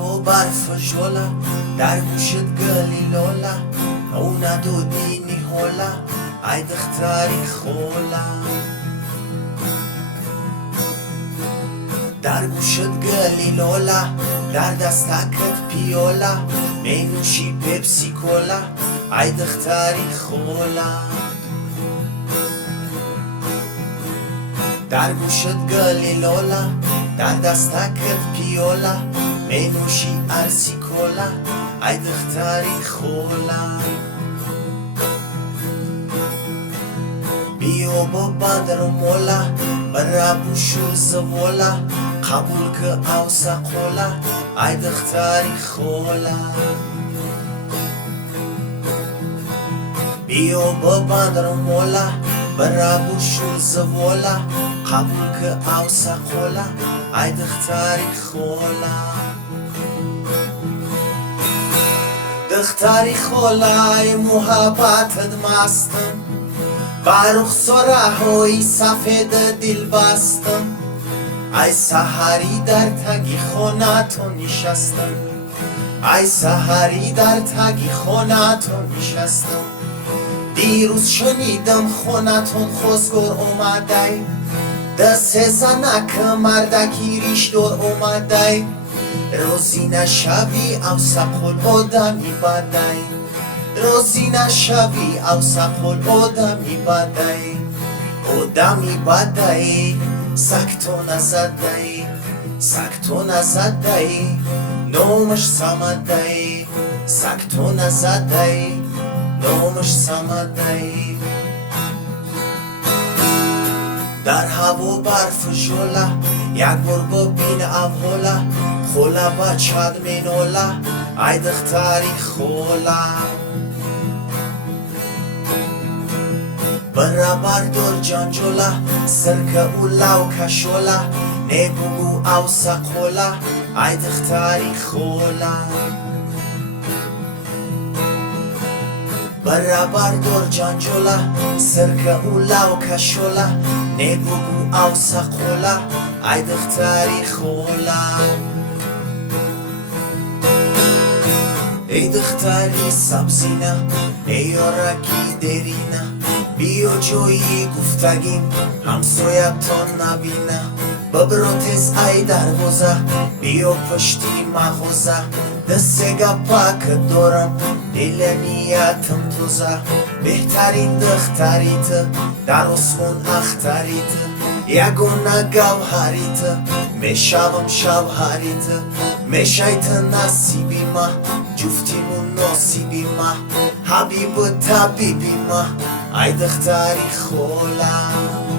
هوا برف ژولا در گوشت گلیلولا او ندودینی هولا ای دختری خولا در گوشت گلیلولا در دستکت پیولا می نوشی پپسی کولا ای دختری خولا در گوشت گلیلولا در دستکت پیولا می نوشی ارسی کولا ای دختری خولا بیو با بدر مولا برابو شو زولا قبول که او سقولا ای دختری خولا بیو با بدر مولا برابو شو زولا قبول که او سقولا ای دختری خولا دختری خولا ای محبتت مستم بر رخساره های سفید دل بستم ای سحری در تگی خونتون نشستم ای سحری در تگی خونتون نشستم دیروز شنیدم خونتون خوزگور اومده دست زنک مردکی ریش دور اومده روزی نشوی او سقل آدمی بده روزی نشوی او سقل آدمی بده آدمی بده سکتو نزده سکتو نزده نومش سمده سکتو نزده نومش سمده در هوا برف ژولا یک بار ببین اولا خولا بچد مینولا ای دختری خولا برابر دور جانجولا سرکه او لو کشولا نگوگو او سقولا ای دختری خولا برابر دور جانجولا سرکه او لو کشولا نگوگو او سقولا ای دختری خولا ای دختری سبزینه ای یارکی درینه بیو جویی گفتگیم همسایتون نبینه ببروتیز ای دروازه بیو پشتی مغوزه دست گپک دارم دل نیتم توزه بهترین دختریت در آسمون اختریت یگونه گوهریت میشوم شوهریت میشیت نصیبی ما جفتیمون نصیبی ما حبیب و طبیبی ما ای دختری خولا